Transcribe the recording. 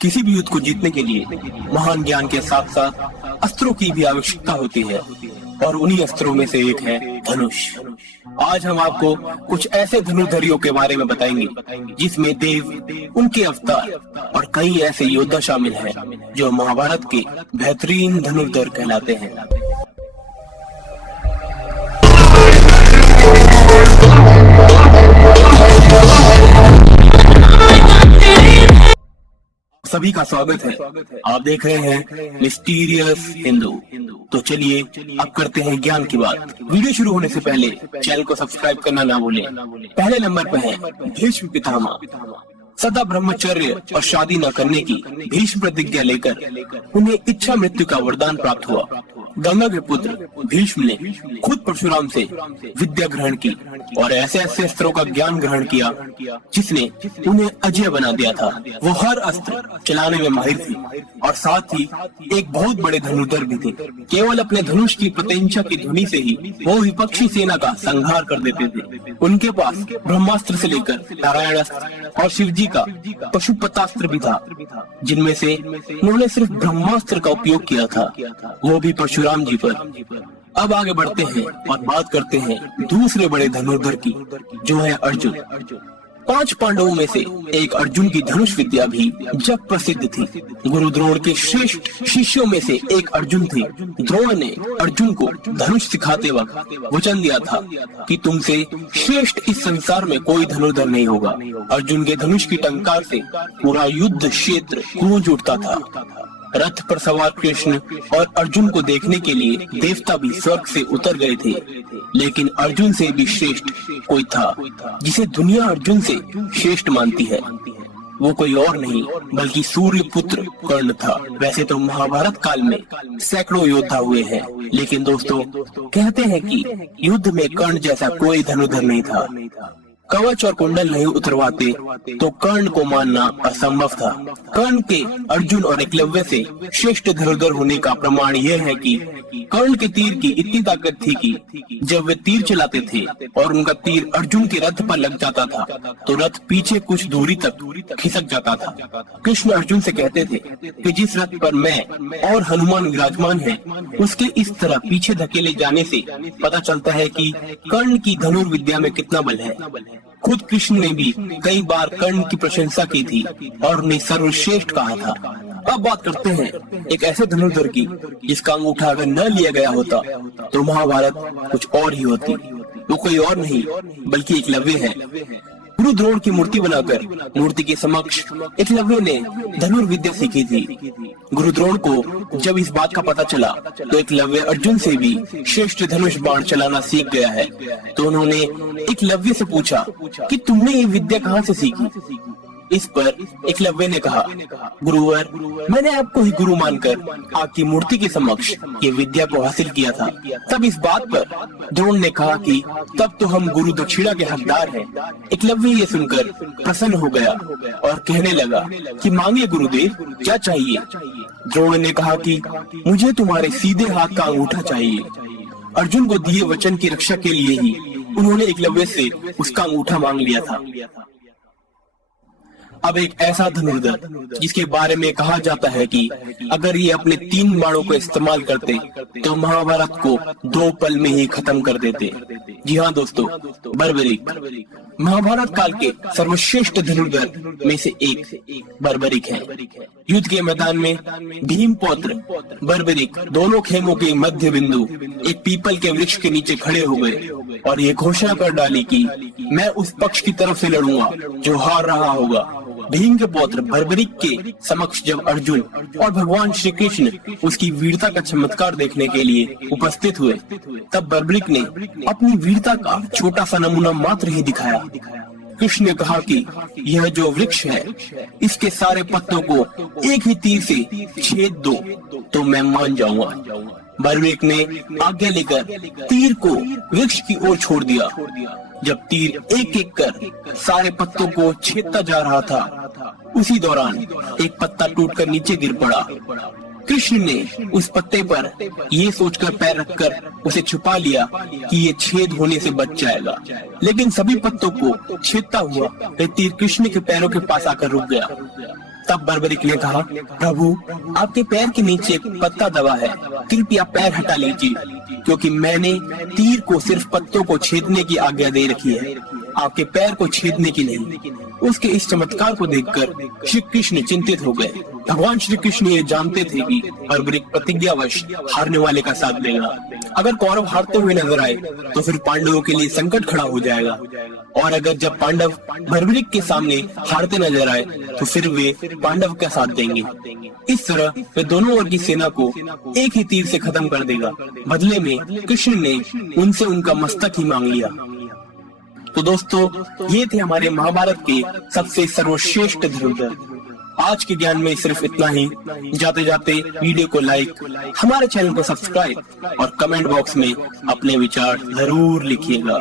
किसी भी युद्ध को जीतने के लिए महान ज्ञान के साथ साथ अस्त्रों की भी आवश्यकता होती है और उन्हीं अस्त्रों में से एक है धनुष। आज हम आपको कुछ ऐसे धनुर्धरियों के बारे में बताएंगे जिसमें देव, उनके अवतार और कई ऐसे योद्धा शामिल हैं जो महाभारत के बेहतरीन धनुर्धर कहलाते हैं। सभी का स्वागत है। आप देख रहे हैं मिस्टीरियस हिंदू। तो चलिए अब करते हैं ज्ञान की बात। वीडियो शुरू होने से पहले चैनल को सब्सक्राइब करना ना भूलें। पहले नंबर पर है भीष्म पितामह। सदा ब्रह्मचर्य और शादी न करने की भीष्म प्रतिज्ञा लेकर उन्हें इच्छा मृत्यु का वरदान प्राप्त हुआ। गंगा के पुत्र भीष्म ने खुद परशुराम से विद्या ग्रहण की और ऐसे ऐसे अस्त्रों का ज्ञान ग्रहण किया जिसने उन्हें अजय बना दिया था। वो हर अस्त्र चलाने में माहिर थे और साथ ही एक बहुत बड़े धनुर्धर भी थे। केवल अपने धनुष की प्रत्यंचा की ध्वनि से ही वो विपक्षी सेना का संहार कर देते थे। उनके पास ब्रह्मास्त्र से लेकर नारायणास्त्र और शिव जी का पशुपतास्त्र भी था, जिनमें से उन्होंने सिर्फ ब्रह्मास्त्र का उपयोग किया था, वो भी परशुराम जी पर। अब आगे बढ़ते हैं और बात करते हैं दूसरे बड़े धनुर्धर की, जो है अर्जुन। 5 पांडवों में से एक अर्जुन की धनुष विद्या भी जग प्रसिद्ध थी। गुरु द्रोण के श्रेष्ठ शिष्यों में से एक अर्जुन थे। द्रोण ने अर्जुन को धनुष सिखाते वक्त वचन दिया था कि तुमसे श्रेष्ठ इस संसार में कोई धनुर्धर नहीं होगा। अर्जुन के धनुष की टंकार से पूरा युद्ध क्षेत्र गूंज उठता था। रथ पर सवार कृष्ण और अर्जुन को देखने के लिए देवता भी स्वर्ग से उतर गए थे, लेकिन अर्जुन से भी श्रेष्ठ कोई था जिसे दुनिया अर्जुन से श्रेष्ठ मानती है। वो कोई और नहीं बल्कि सूर्य पुत्र कर्ण था। वैसे तो महाभारत काल में सैकड़ों योद्धा हुए हैं, लेकिन दोस्तों कहते हैं कि युद्ध में कर्ण जैसा कोई धनुर्धर नहीं था। कवच और कुंडल नहीं उतरवाते तो कर्ण को मानना असंभव था। कर्ण के अर्जुन और एकलव्य से श्रेष्ठ धनुर्धर होने का प्रमाण यह है कि कर्ण के तीर की इतनी ताकत थी कि जब वे तीर चलाते थे और उनका तीर अर्जुन के रथ पर लग जाता था तो रथ पीछे कुछ दूरी तक खिसक जाता था। कृष्ण अर्जुन से कहते थे कि जिस रथ पर मैं और हनुमान विराजमान हैं, उसके इस तरह पीछे धकेले जाने से पता चलता है कि कर्ण की धनुर्विद्या में कितना बल है। खुद कृष्ण ने भी कई बार कर्ण की प्रशंसा की थी और उन्हें सर्वश्रेष्ठ कहा था। अब बात करते हैं एक ऐसे धनुर्धर की जिसका अंगूठा अगर न लिया गया होता तो महाभारत कुछ और ही होती। वो कोई और नहीं बल्कि एकलव्य है। गुरु द्रोण की मूर्ति बनाकर मूर्ति के समक्ष एकलव्य ने धनुर्विद्या सीखी थी। गुरु द्रोण को जब इस बात का पता चला तो एकलव्य अर्जुन से भी श्रेष्ठ धनुष बाण चलाना सीख गया है, तो उन्होंने एकलव्य से पूछा कि तुमने ये विद्या कहाँ से सीखी। इस पर एकलव्य ने कहा, गुरुवर, मैंने आपको ही गुरु मानकर आपकी मूर्ति के समक्ष ये विद्या को हासिल किया था। तब इस बात पर द्रोण ने कहा कि तब तो हम गुरु दक्षिणा के हकदार हैं। एकलव्य ये सुनकर प्रसन्न हो गया और कहने लगा कि मांगे गुरुदेव, क्या चाहिए। द्रोण ने कहा कि मुझे तुम्हारे सीधे हाथ का अंगूठा चाहिए। अर्जुन को दिए वचन की रक्षा के लिए ही उन्होंने एकलव्य से उसका अंगूठा मांग लिया था। अब एक ऐसा धनुर्धर जिसके बारे में कहा जाता है कि अगर ये अपने 3 बाणों को इस्तेमाल करते तो महाभारत को 2 पल में ही खत्म कर देते। जी हाँ दोस्तों, बर्बरीक महाभारत काल के सर्वश्रेष्ठ धनुर्धर में से एक बर्बरीक है। युद्ध के मैदान में भीम पौत्र बर्बरीक दोनों खेमों के मध्य बिंदु एक पीपल के वृक्ष के नीचे खड़े हो गए और ये घोषणा कर डाली कि मैं उस पक्ष की तरफ से लड़ूंगा जो हार रहा होगा। भीम के पौत्र बर्बरीक के समक्ष जब अर्जुन और भगवान श्री कृष्ण उसकी वीरता का चमत्कार देखने के लिए उपस्थित हुए, तब बर्बरीक ने अपनी वीरता का छोटा सा नमूना मात्र ही दिखाया। कृष्ण ने कहा कि यह जो वृक्ष है, इसके सारे पत्तों को एक ही तीर से छेद दो तो मैं मान जाऊंगा। बर्बरीक ने आज्ञा लेकर तीर को वृक्ष की ओर छोड़ दिया। जब तीर एक एक कर सारे पत्तों को छेदता जा रहा था, उसी दौरान एक पत्ता टूटकर नीचे गिर पड़ा। कृष्ण ने उस पत्ते पर ये सोचकर पैर रखकर उसे छुपा लिया कि ये छेद होने से बच जाएगा, लेकिन सभी पत्तों को छेदता हुआ वह तीर कृष्ण के पैरों के पास आकर रुक गया। तब बर्बरिक ने कहा, प्रभु आपके पैर के नीचे एक पत्ता दबा है, कृपया पैर हटा लीजिए, क्योंकि मैंने तीर को सिर्फ पत्तों को छेदने की आज्ञा दे रखी है, आपके पैर को छेदने की नहीं। उसके इस चमत्कार को देखकर श्री कृष्ण चिंतित हो गए। भगवान श्री कृष्ण ये जानते थे कि बर्बरिक प्रतिज्ञावश हारने वाले का साथ देगा। अगर कौरव हारते हुए नजर आए तो फिर पांडवों के लिए संकट खड़ा हो जाएगा, और अगर जब पांडव बर्बरिक के सामने हारते नजर आए तो फिर वे पांडव का साथ देंगे। इस तरह वे दोनों ओर की सेना को एक ही तीर से खत्म कर देगा। बदले में कृष्ण ने उनसे उनका मस्तक ही मांग लिया। तो दोस्तों, ये थे हमारे महाभारत के सबसे सर्वश्रेष्ठ धनुर्धर। आज के ज्ञान में सिर्फ इतना ही। जाते जाते वीडियो को लाइक, हमारे चैनल को सब्सक्राइब और कमेंट बॉक्स में अपने विचार जरूर लिखिएगा।